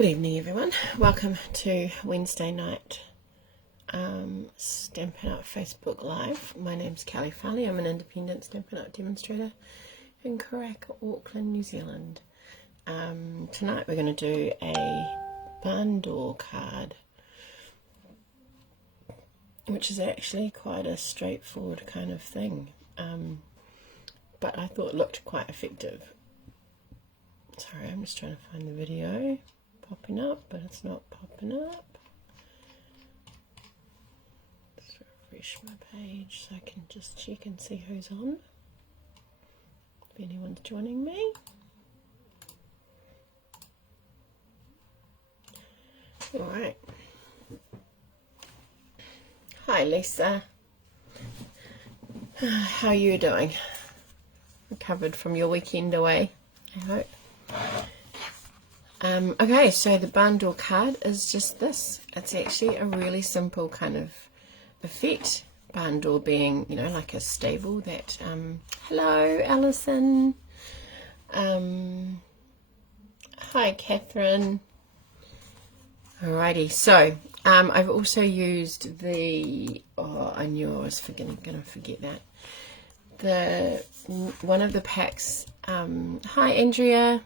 Good evening everyone, welcome to Wednesday night Stampin' Up Facebook Live. My name's Kelley Farley, I'm an independent Stampin' Up demonstrator in Karaka, Auckland, New Zealand. Tonight we're going to do a barn door card, which is actually quite a straightforward kind of thing, but I thought it looked quite effective. Sorry, I'm just trying to find the video popping up, but it's not popping up. Let's refresh my page so I can just check and see who's on, if anyone's joining me. Alright. Hi Lisa. How are you doing? Recovered from your weekend away, I hope. Okay, so the barn door card is just this. It's actually a really simple kind of effect. Barn door being, you know, like a stable that, hello Alison. Hi Catherine. Alrighty, so I've also used the, I knew I was gonna forget that. One of the packs, hi Andrea.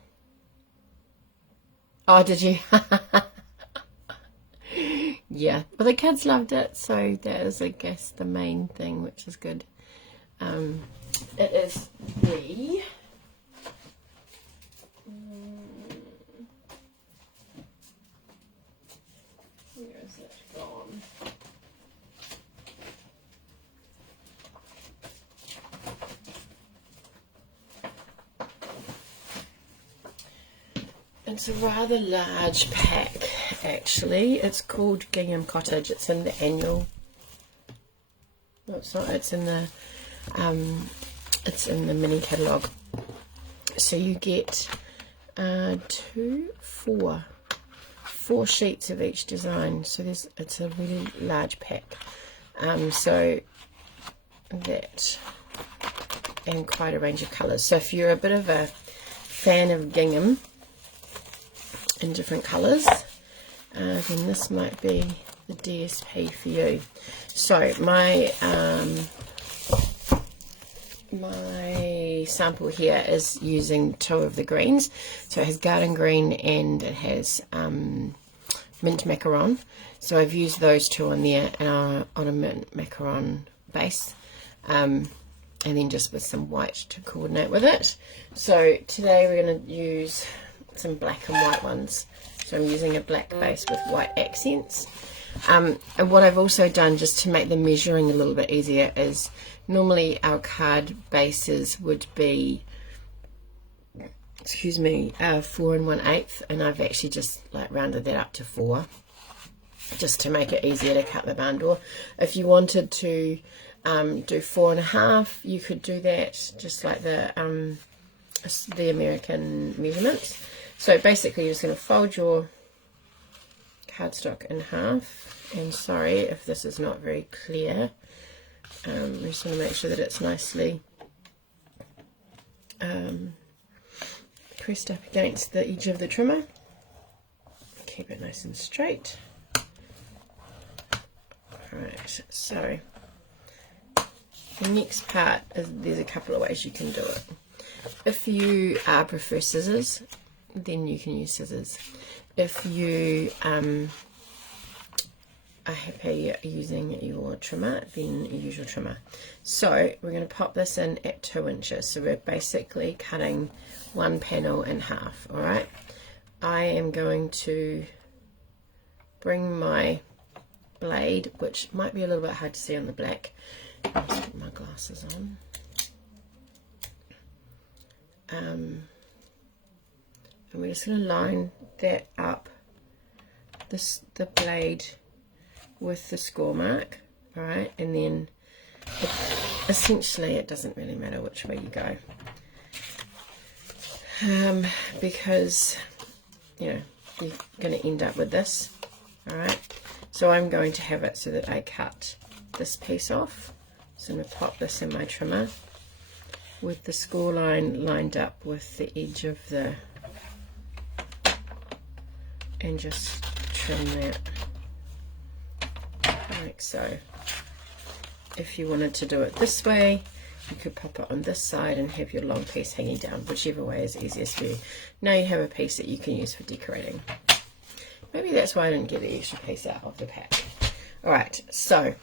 Oh, did you? Yeah, well the kids loved it, so that is, I guess, the main thing, which is good. It is the where is it gone? It's a rather large pack, actually. It's called Gingham Cottage. It's in the annual. No, it's not. It's in the mini catalogue. So you get four sheets of each design. So it's a really large pack. So that, and quite a range of colours. So if you're a bit of a fan of gingham in different colours, then this might be the DSP for you. So my my sample here is using two of the greens. So it has garden green and it has mint macaron. So I've used those two on there and on a mint macaron base, and then just with some white to coordinate with it. So today we're going to use some black and white ones. So I'm using a black base with white accents. And what I've also done, just to make the measuring a little bit easier, is normally our card bases would be, 4 1/8, and I've actually just like rounded that up to 4, just to make it easier to cut the barn door. If you wanted to do 4 1/2, you could do that, just like the American measurements. So basically you're just going to fold your cardstock in half, and sorry if this is not very clear, I'm just going to make sure that it's nicely pressed up against the edge of the trimmer. Keep it nice and straight. Alright, so the next part is, there's a couple of ways you can do it. If you prefer scissors, then you can use scissors. If you are happy using your trimmer, then use your trimmer. So we're going to pop this in at 2 inches. So we're basically cutting one panel in half. Alright, I am going to bring my blade, which might be a little bit hard to see on the black. I'll just put my glasses on. And we're just going to line that up, the blade with the score mark, alright, and then essentially it doesn't really matter which way you go, because you know you're going to end up with this. Alright, so I'm going to have it so that I cut this piece off. So I'm going to pop this in my trimmer with the score line lined up with the edge of the and just trim that like so. If you wanted to do it this way, you could pop it on this side and have your long piece hanging down, whichever way is easiest for you. Now you have a piece that you can use for decorating. Maybe that's why I didn't get the extra piece out of the pack. Alright, so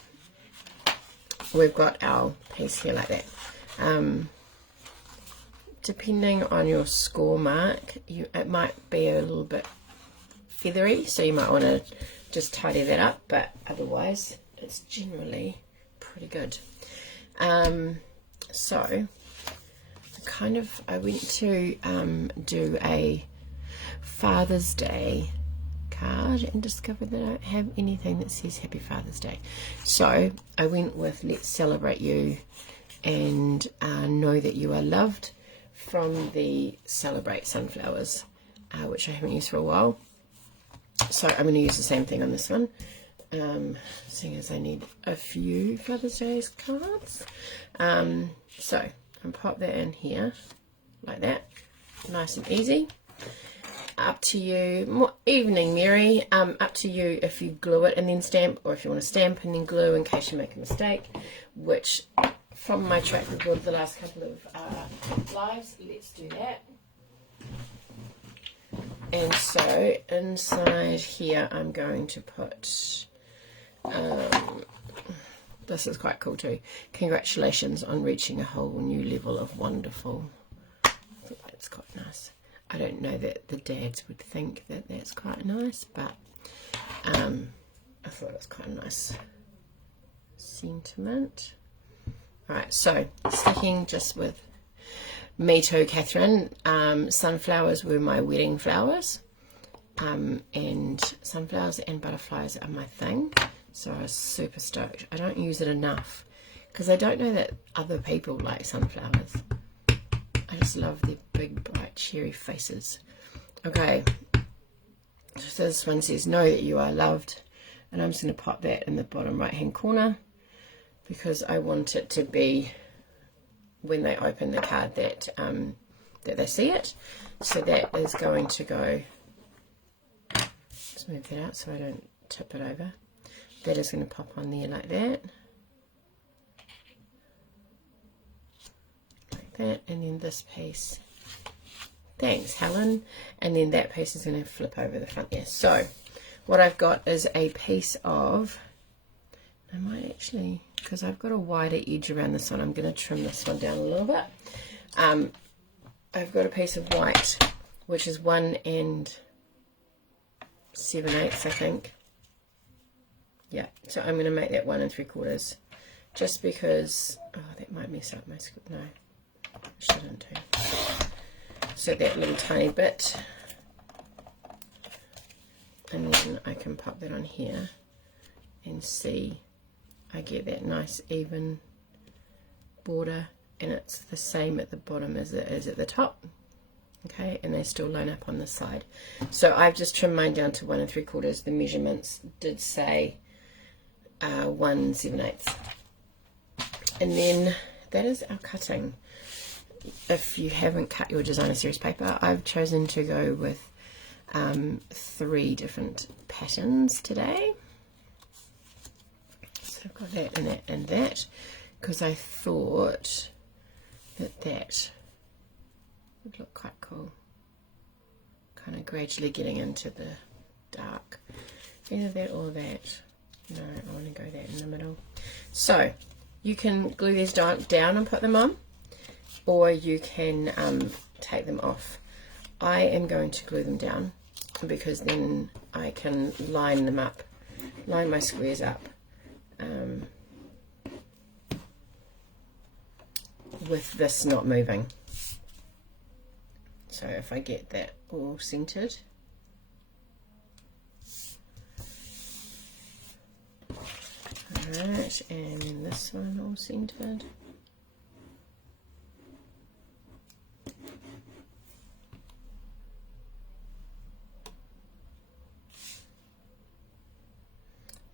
we've got our piece here like that. Depending on your score mark, it might be a little bit feathery, so you might want to just tidy that up, but otherwise it's generally pretty good. So I went to do a Father's Day card and discovered that I don't have anything that says Happy Father's Day. So I went with Let's Celebrate You and Know That You Are Loved from the Celebrate Sunflowers, which I haven't used for a while. So I'm going to use the same thing on this one, seeing as I need a few Father's Day cards. So I'll pop that in here like that, nice and easy. Up to you. More evening, Mary. Up to you if you glue it and then stamp, or if you want to stamp and then glue in case you make a mistake, which from my track record the last couple of lives, let's do that. And so inside here I'm going to put, this is quite cool too, congratulations on reaching a whole new level of wonderful. I think that's quite nice. I don't know that the dads would think that that's quite nice, but I thought it was quite a nice sentiment. Alright, so sticking just with me too, Catherine. Sunflowers were my wedding flowers, and sunflowers and butterflies are my thing, so I was super stoked. I don't use it enough because I don't know that other people like sunflowers. I just love their big bright cherry faces. Okay, so this one says Know That You Are Loved, and I'm just going to pop that in the bottom right hand corner because I want it to be when they open the card that that they see it. So that is going to go, let's move that out so I don't tip it over. That is going to pop on there like that. Like that. And then this piece, thanks Helen, and then that piece is going to flip over the front there. So what I've got is a piece of, I might actually, because I've got a wider edge around this one, I'm going to trim this one down a little bit. I've got a piece of white, which is 1 7/8, I think. Yeah, so I'm going to make that 1 3/4, just because, oh, that might mess up my script. No, I shouldn't do. So that little tiny bit, and then I can pop that on here and see I get that nice even border, and it's the same at the bottom as it is at the top. Okay, and they still line up on the side. So I've just trimmed mine down to 1 3/4. The measurements did say 1 7/8. And then that is our cutting. If you haven't cut your designer series paper, I've chosen to go with 3 different patterns today. So I've got that and that and that, because I thought that that would look quite cool. Kind of gradually getting into the dark. Either that or that. No, I want to go that in the middle. So you can glue these down and put them on, or you can take them off. I am going to glue them down because then I can line them up, line my squares up with this not moving. So if I get that all centered, alright, and then this one all centered.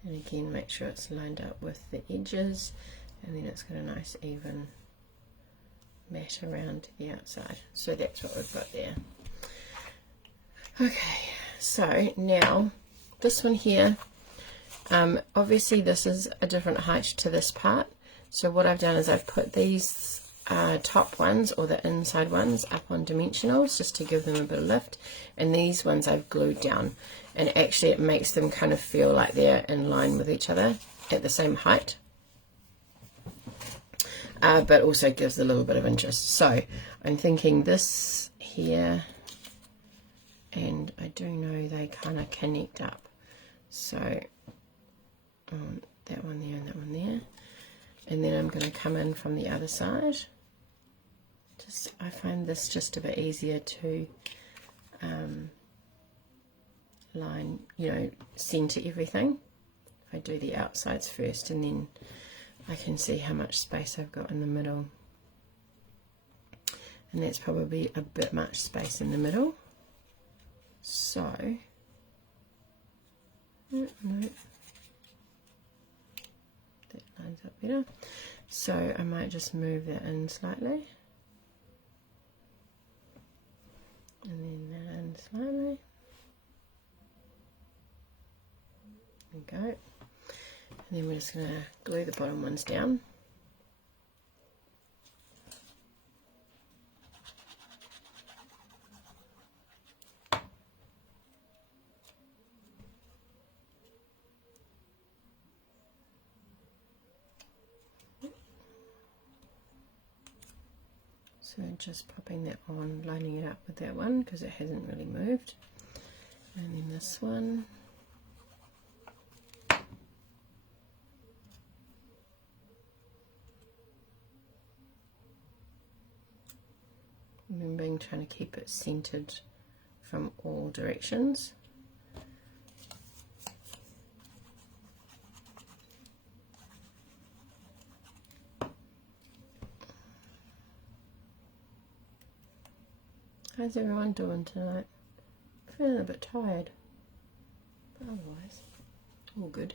And again, make sure it's lined up with the edges, and then it's got a nice even mat around the outside. So that's what we've got there. Okay, So now this one here, obviously this is a different height to this part. So what I've done is I've put these top ones, or the inside ones, up on dimensionals just to give them a bit of lift, and these ones I've glued down, and actually it makes them kind of feel like they're in line with each other at the same height, but also gives a little bit of interest. So I'm thinking this here, and I do know they kind of connect up, so that one there and that one there, and then I'm going to come in from the other side. I find this just a bit easier to line, center everything. If I do the outsides first, and then I can see how much space I've got in the middle, and that's probably a bit much space in the middle. So no, that lines up better. So I might just move that in slightly, and then that in slightly. There we go. And then we're just going to glue the bottom ones down. So just popping that on, lining it up with that one because it hasn't really moved. And then this one. Remembering trying to keep it centered from all directions. How's everyone doing tonight? Feeling a bit tired, but otherwise all good.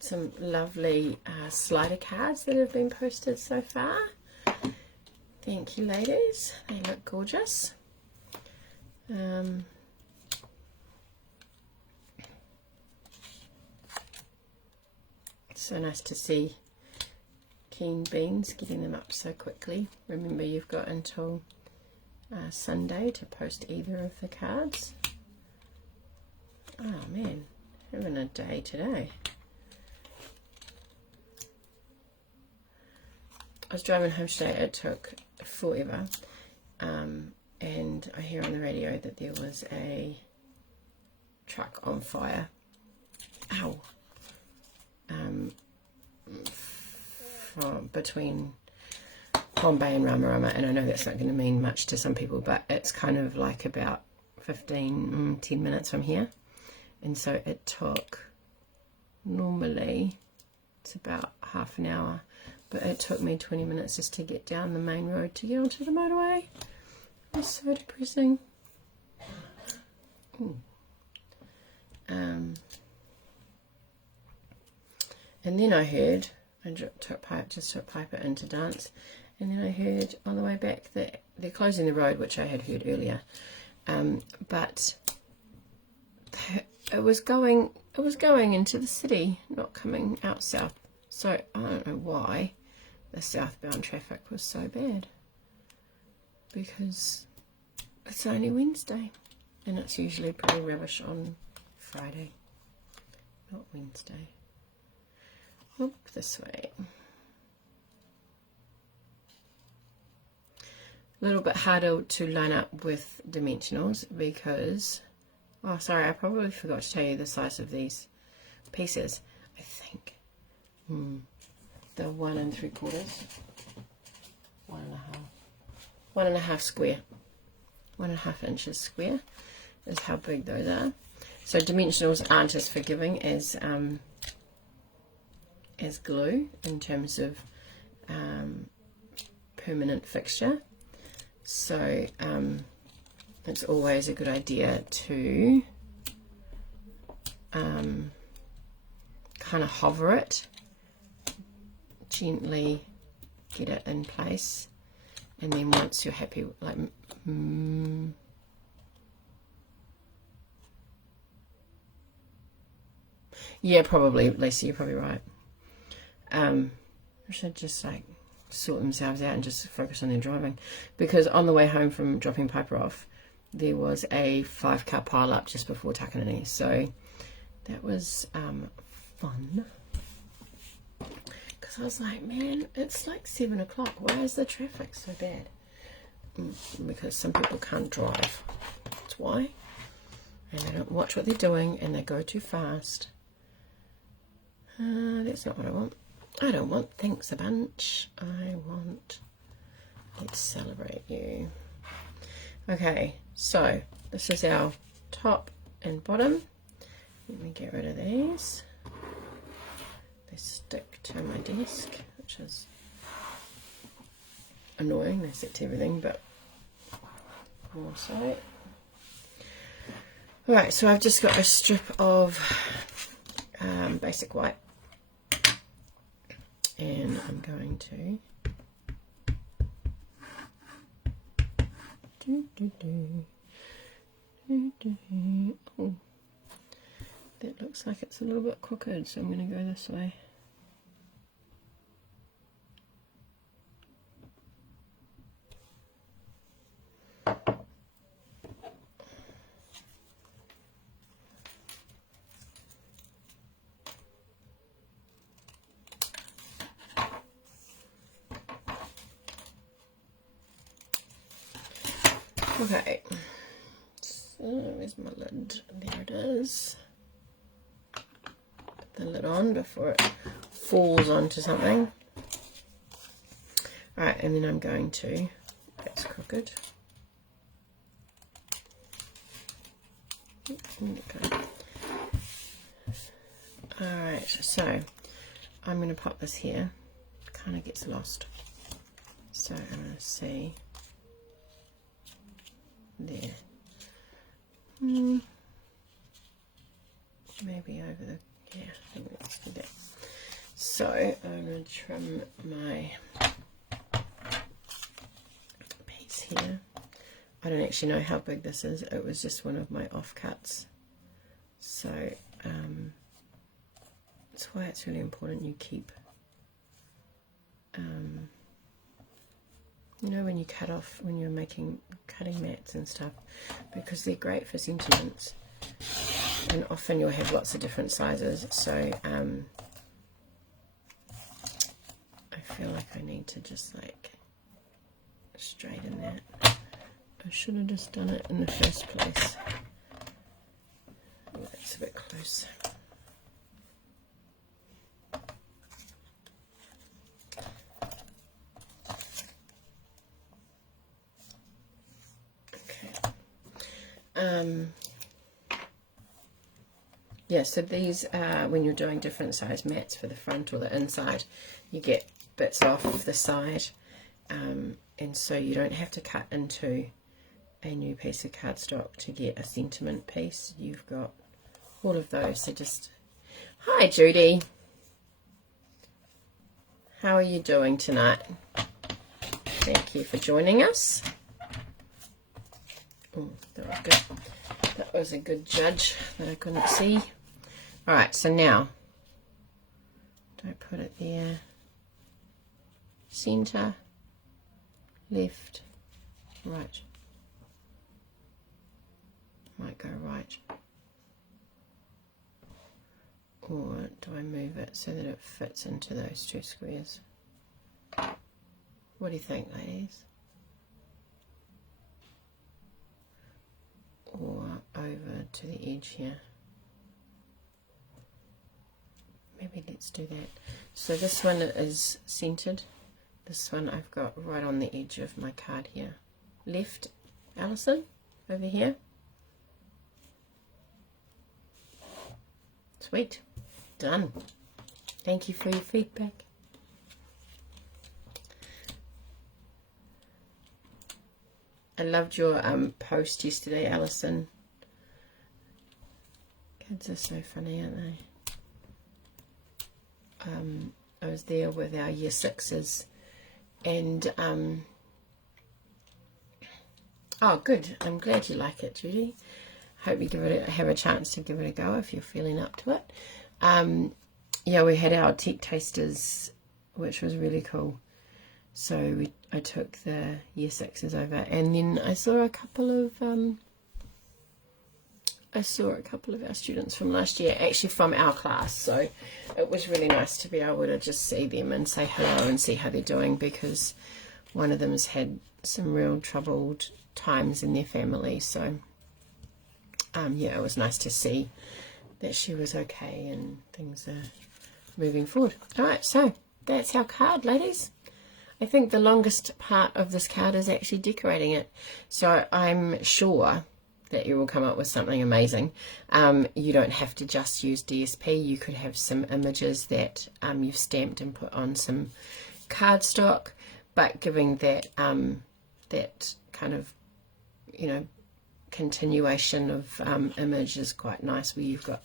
Some lovely slider cards that have been posted so far. Thank you, ladies. They look gorgeous. So nice to see Keen Beans getting them up so quickly. Remember, you've got until Sunday to post either of the cards. Oh man, having a day today. I was driving home today, it took forever, and I hear on the radio that there was a truck on fire. Ow! Between Bombay and Rama, and I know that's not going to mean much to some people, but it's kind of like about 10 minutes from here, and so it took, normally it's about half an hour, but it took me 20 minutes just to get down the main road to get onto the motorway. It was so depressing. And then I heard, I took pipe it into dance, and then I heard on the way back that they're closing the road, which I had heard earlier, but it was going into the city, not coming out south. So I don't know why the southbound traffic was so bad, because it's only Wednesday and it's usually pretty rubbish on Friday, not Wednesday. Look this way. A little bit harder to line up with dimensionals because, oh sorry, I probably forgot to tell you the size of these pieces. I think the 1 3/4, 1.5 square, 1.5 inches square is how big those are. So dimensionals aren't as forgiving as glue in terms of permanent fixture. So it's always a good idea to kind of hover it, gently get it in place, and then once you're happy, like Yeah, probably, Lisa, you're probably right. I should just like sort themselves out and just focus on their driving, because on the way home from dropping Piper off, there was a 5-car pile up just before Takanini, so that was fun. Because I was like, man, it's like 7 o'clock. Why is the traffic so bad? Because some people can't drive. That's why. And they don't watch what they're doing, and they go too fast. That's not what I want. I don't want thanks a bunch. I want, let's celebrate you. Okay, so this is our top and bottom. Let me get rid of these. They stick to my desk, which is annoying. They stick to everything, but more so. Alright, so I've just got a strip of basic white, and I'm going to oh, that looks like it's a little bit crooked, so I'm going to go this way. Okay, so where's my lid? There it is. Put the lid on before it falls onto something. Alright, and then I'm going to, that's crooked. Alright, so I'm going to pop this here. It kind of gets lost. So I'm going to see there. Maybe over the, yeah, I think let's do that. So I'm going to trim my piece here. I don't actually know how big this is. It was just one of my offcuts. So that's why it's really important you keep, you know, when you cut off, when you're cutting mats and stuff, because they're great for sentiments, and often you'll have lots of different sizes, so I feel like I need to just like straighten that. I should have just done it in the first place. Oh, that's a bit close. Yeah, so these are when you're doing different size mats for the front or the inside, you get bits off the side, and so you don't have to cut into a new piece of cardstock to get a sentiment piece. You've got all of those. So just, hi Judy, how are you doing tonight? Thank you for joining us. Oh, that was good. That was a good judge that I couldn't see. All right, so now, don't put it there. Center, left, right. Might go right. Or do I move it so that it fits into those two squares? What do you think, ladies? Or over to the edge here. Maybe let's do that. So this one is centered. This one I've got right on the edge of my card here. Left, Alison, over here. Sweet. Done. Thank you for your feedback. I loved your post yesterday, Alison. Kids are so funny, aren't they? I was there with our year sixes, and oh good, I'm glad you like it, Judy. Hope you have a chance to give it a go if you're feeling up to it. yeah, we had our tech tasters, which was really cool. So I took the year 6s over, and then I saw a couple of our students from last year, actually from our class. So it was really nice to be able to just see them and say hello and see how they're doing, because one of them has had some real troubled times in their family. So yeah, it was nice to see that she was okay and things are moving forward. All right, so that's our card, ladies. I think the longest part of this card is actually decorating it. So I'm sure that you will come up with something amazing. You don't have to just use DSP. You could have some images that you've stamped and put on some cardstock, but giving that that kind of, you know, continuation of image is quite nice, where you've got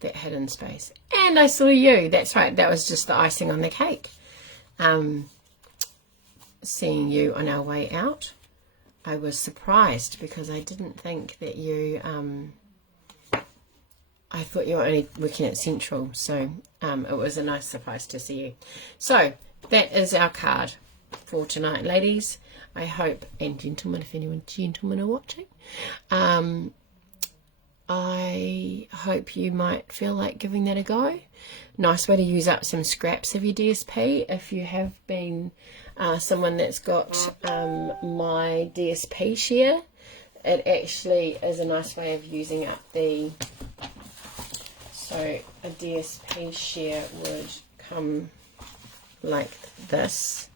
that hidden space. And I saw you. That's right. That was just the icing on the cake. Seeing you on our way out, I was surprised because I didn't think that you, I thought you were only working at Central. So it was a nice surprise to see you. So that is our card for tonight, ladies. I hope, and gentlemen, if anyone gentlemen are watching, I hope you might feel like giving that a go. Nice way to use up some scraps of your DSP. If you have been someone that's got my DSP share, it actually is a nice way of using up the, so a DSP share would come like this,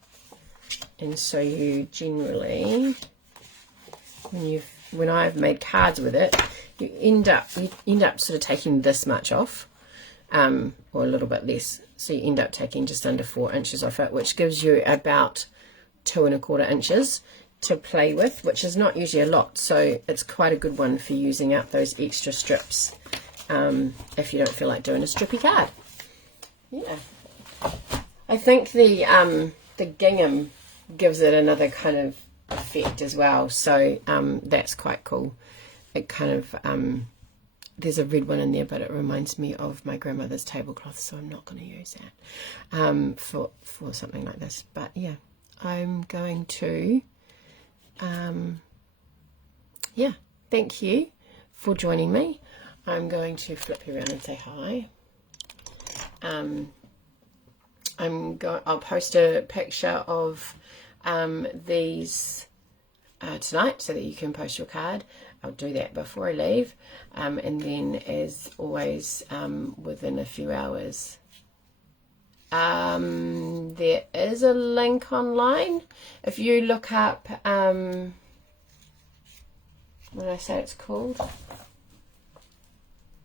and so you generally, when I've made cards with it, you end up sort of taking this much off, or a little bit less. So you end up taking just under 4 inches off it, which gives you about 2 1/4 inches to play with, which is not usually a lot. So it's quite a good one for using up those extra strips if you don't feel like doing a strippy card. Yeah, I think the gingham gives it another kind of effect as well. So that's quite cool. It kind of there's a red one in there, but it reminds me of my grandmother's tablecloth, so I'm not going to use that for something like this. But yeah, I'm going to yeah, thank you for joining me. I'm going to flip you around and say hi. I'll post a picture of these tonight so that you can post your card. I'll do that before I leave, and then as always, within a few hours, there is a link online. If you look up what did I say it's called?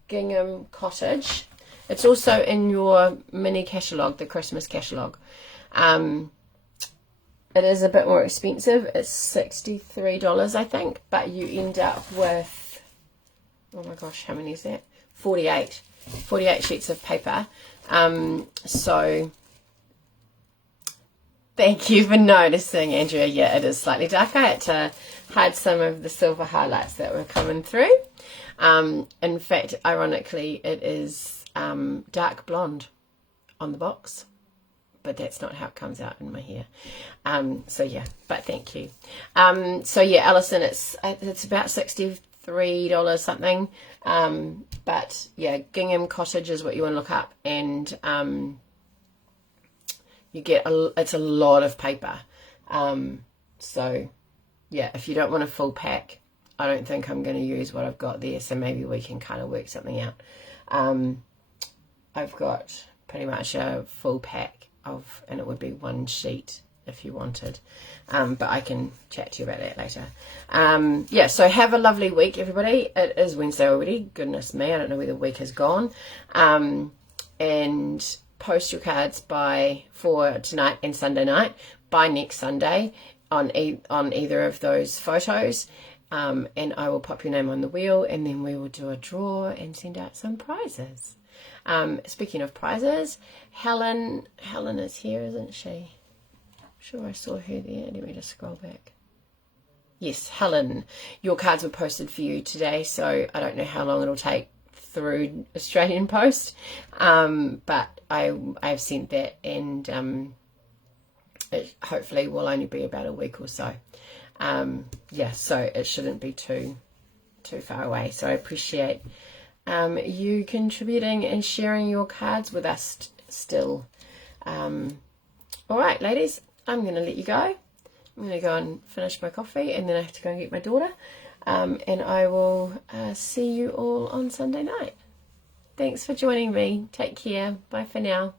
Gingham Cottage. It's also in your mini catalogue, the Christmas catalogue. It is a bit more expensive. It's $63, I think, but you end up with, oh my gosh, how many is that? 48 sheets of paper. So thank you for noticing, Andrea. Yeah, it is slightly dark. I had to hide some of the silver highlights that were coming through. In fact, ironically, it is dark blonde on the box, but that's not how it comes out in my hair. So yeah, but thank you. So yeah, Alison, it's about $63 something. But yeah, Gingham Cottage is what you want to look up, and you get it's a lot of paper. So yeah, if you don't want a full pack, I don't think I'm going to use what I've got there. So maybe we can kind of work something out. I've got pretty much a full pack of, and it would be 1 sheet if you wanted, but I can chat to you about that later. Yeah, so have a lovely week, everybody. It is Wednesday already. Goodness me, I don't know where the week has gone. And post your cards for tonight and Sunday night, by next Sunday on either of those photos, and I will pop your name on the wheel, and then we will do a draw and send out some prizes. Speaking of prizes, Helen is here, isn't she? I'm sure I saw her there. Let me just scroll back. Yes, Helen, your cards were posted for you today, so I don't know how long it'll take through Australian post, but I've sent that, and it hopefully will only be about a week or so. Yeah, so it shouldn't be too far away. So I appreciate you contributing and sharing your cards with us still. All right, ladies, I'm going to let you go. I'm going to go and finish my coffee, and then I have to go and get my daughter. And I will see you all on Sunday night. Thanks for joining me. Take care. Bye for now.